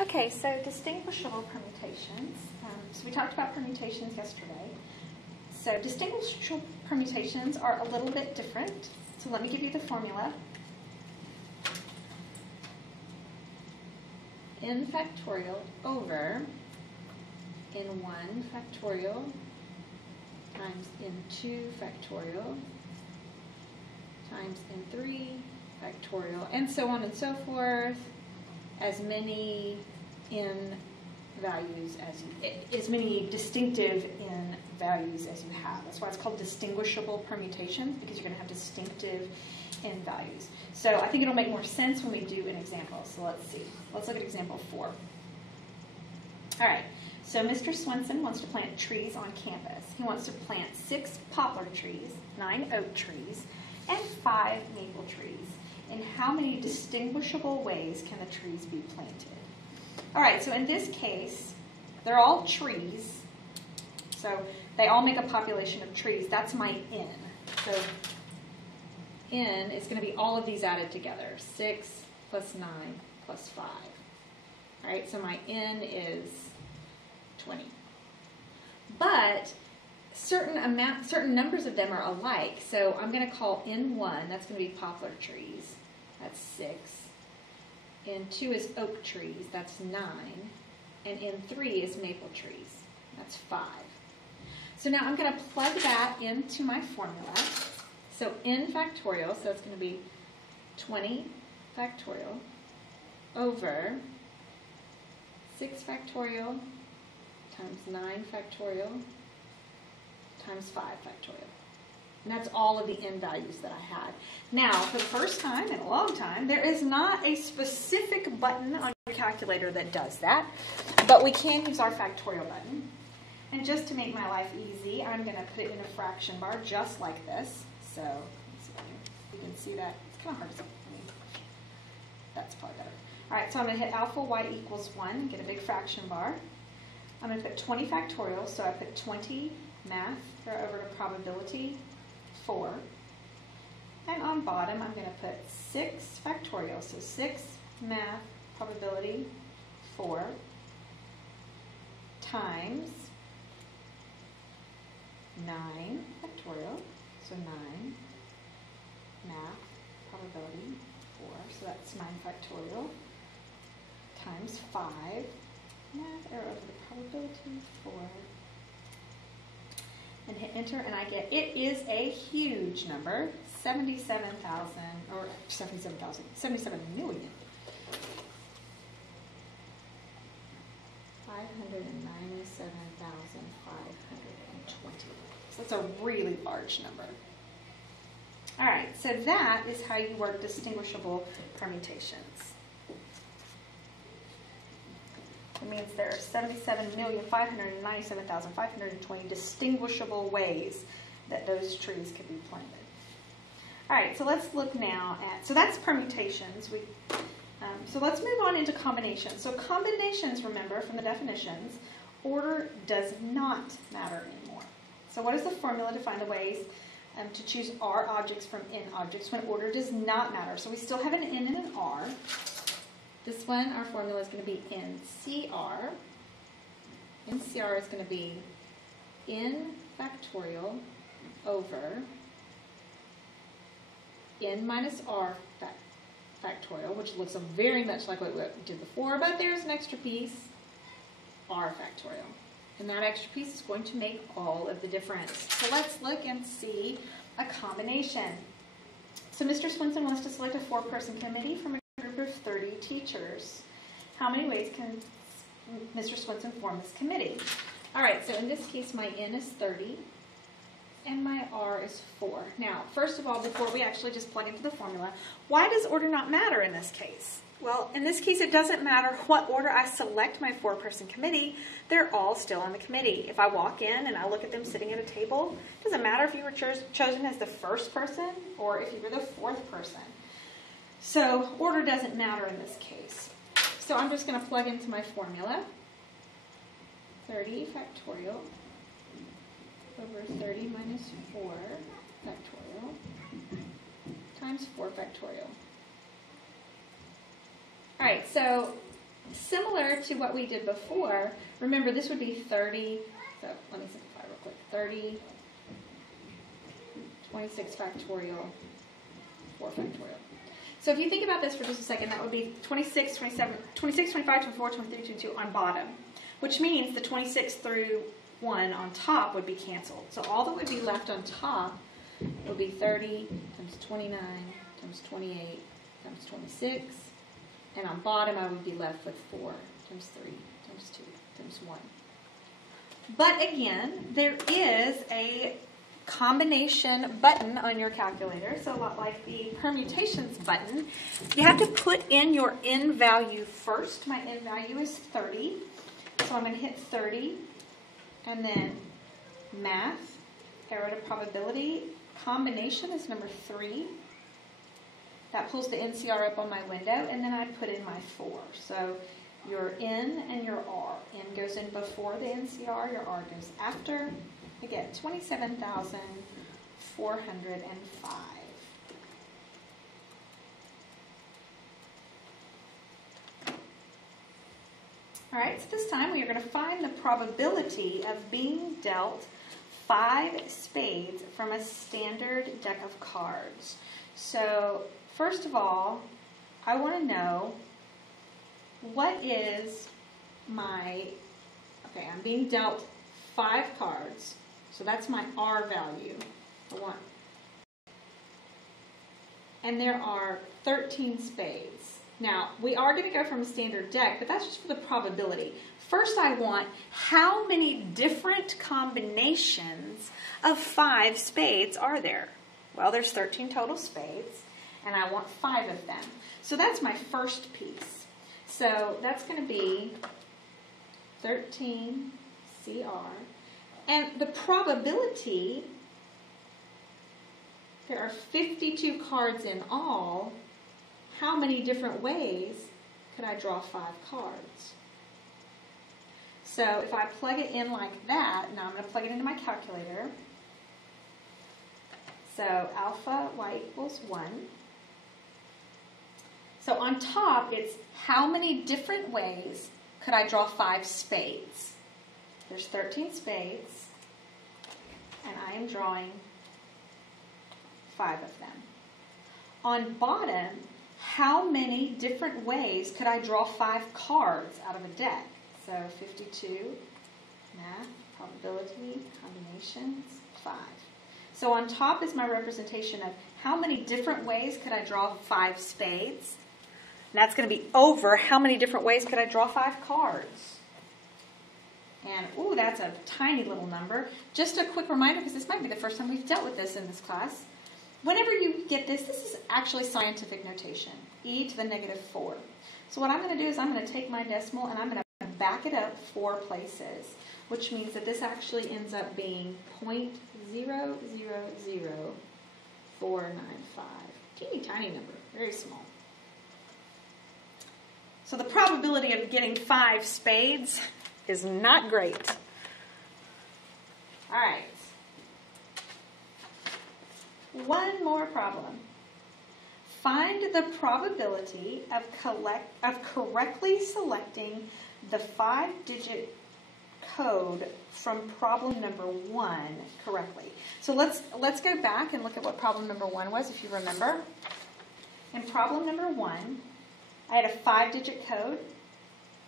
Okay, so distinguishable permutations. So we talked about permutations yesterday. So distinguishable permutations are a little bit different. So let me give you the formula. N factorial over N1 factorial times N2 factorial times N3 factorial, and so on and so forth, as many N values as many distinctive N values as you have. That's why it's called distinguishable permutations, because you're going to have distinctive N values. So I think it'll make more sense when we do an example. So let's see. Let's look at example 4. All right. So Mr. Swenson wants to plant trees on campus. He wants to plant 6 poplar trees, 9 oak trees, and 5 maple trees. In how many distinguishable ways can the trees be planted? All right, so in this case, they're all trees. So they all make a population of trees. That's my N. So N is going to be all of these added together. 6 plus 9 plus 5. All right, so my N is 20. But certain numbers of them are alike. So I'm going to call N1, that's going to be poplar trees. That's 6. N2 is oak trees. That's 9. And N3 is maple trees. That's 5. So now I'm going to plug that into my formula. So N factorial, so it's going to be 20 factorial over 6 factorial times 9 factorial times 5 factorial. And that's all of the N values that I had. Now, for the first time in a long time, there is not a specific button on your calculator that does that, but we can use our factorial button. And just to make my life easy, I'm going to put it in a fraction bar just like this. So, you can see that. It's kind of hard to see. That's probably better. All right, so I'm going to hit alpha y equals 1, get a big fraction bar. I'm going to put 20 factorial, so I put 20 math, go over to probability 4. And on bottom, I'm going to put 6 factorial, so 6 math probability 4 times 9 factorial, so 9 math probability 4, so that's 9 factorial, times 5 math, arrow over the probability 4, and hit enter, and I get, it is a huge number, 77 million. 597,520. So that's a really large number. All right, so that is how you work distinguishable permutations. It means there are 77,597,520 distinguishable ways that those trees could be planted. All right, so let's look now at, so that's permutations. So let's move on into combinations. So combinations, remember from the definitions, order does not matter anymore. So what is the formula to find the ways to choose R objects from N objects when order does not matter? So we still have an N and an R. This one, our formula is going to be NCR. NCR is going to be N factorial over N minus R factorial, which looks very much like what we did before, but there's an extra piece, R factorial. And that extra piece is going to make all of the difference. So let's look and see a combination. So Mr. Swenson wants to select a 4-person committee from a group of 30 teachers. How many ways can Mr. Swenson form this committee? All right, so in this case, my N is 30, and my R is 4. Now, first of all, before we actually just plug into the formula, why does order not matter in this case? Well, in this case, it doesn't matter what order I select my 4-person committee. They're all still on the committee. If I walk in and I look at them sitting at a table, it doesn't matter if you were chosen as the 1st person or if you were the 4th person. So order doesn't matter in this case. So I'm just going to plug into my formula. 30 factorial over 30 minus 4 factorial times 4 factorial. All right, so similar to what we did before, remember this would be 30, so let me simplify real quick, 30, 26 factorial, 4 factorial. So if you think about this for just a second, that would be 26, 27, 26, 25, 24, 23, 22 on bottom, which means the 26 through 1 on top would be canceled. So all that would be left on top would be 30 times 29 times 28 times 26, and on bottom I would be left with 4 times 3 times 2 times 1. But again, there is a combination button on your calculator, so a lot like the permutations button. You have to put in your n value first. My n value is 30, so I'm going to hit 30, and then math, arrow to probability, combination is number 3. That pulls the NCR up on my window, and then I put in my 4. So your N and your R. N goes in before the NCR, your R goes after. I get 27,405. All right, so this time we are going to find the probability of being dealt 5 spades from a standard deck of cards. So first of all, I want to know what is my, okay, I'm being dealt 5 cards, so that's my R value, the 1. And there are 13 spades. Now, we are going to go from a standard deck, but that's just for the probability. First, I want how many different combinations of 5 spades are there? Well, there's 13 total spades, and I want 5 of them. So that's my first piece. So that's going to be 13 CR. And the probability, there are 52 cards in all. How many different ways could I draw 5 cards? So if I plug it in like that, now I'm going to plug it into my calculator. So alpha y equals 1. So on top, it's how many different ways could I draw 5 spades? There's 13 spades, and I am drawing 5 of them. On bottom, how many different ways could I draw 5 cards out of a deck? So 52, math, probability, combinations, 5. So on top is my representation of how many different ways could I draw 5 spades. And that's going to be over how many different ways could I draw 5 cards. And, ooh, that's a tiny little number. Just a quick reminder, because this might be the first time we've dealt with this in this class. Whenever you get this, this is actually scientific notation, e to the negative 4. So what I'm going to do is I'm going to take my decimal and I'm going to back it up 4 places, which means that this actually ends up being 0.000495. Teeny tiny number, very small. So the probability of getting 5 spades is not great. All right. One more problem. Find the probability of correctly selecting the 5-digit code from problem number 1 correctly. So let's go back and look at what problem number 1 was, if you remember. In problem number 1, I had a 5-digit code.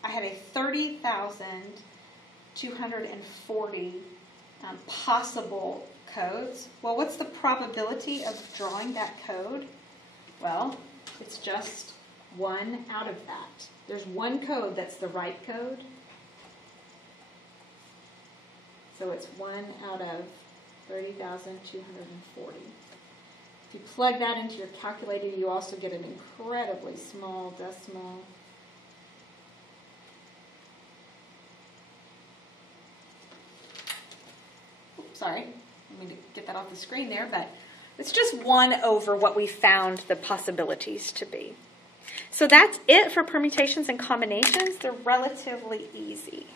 I had a 30,240 possible codes. Well, what's the probability of drawing that code? Well, it's just 1 out of that. There's 1 code that's the right code. So it's 1 out of 30,240. If you plug that into your calculator, you also get an incredibly small decimal. Oops, sorry. I mean to get that off the screen there, but it's just 1 over what we found the possibilities to be. So that's it for permutations and combinations. They're relatively easy.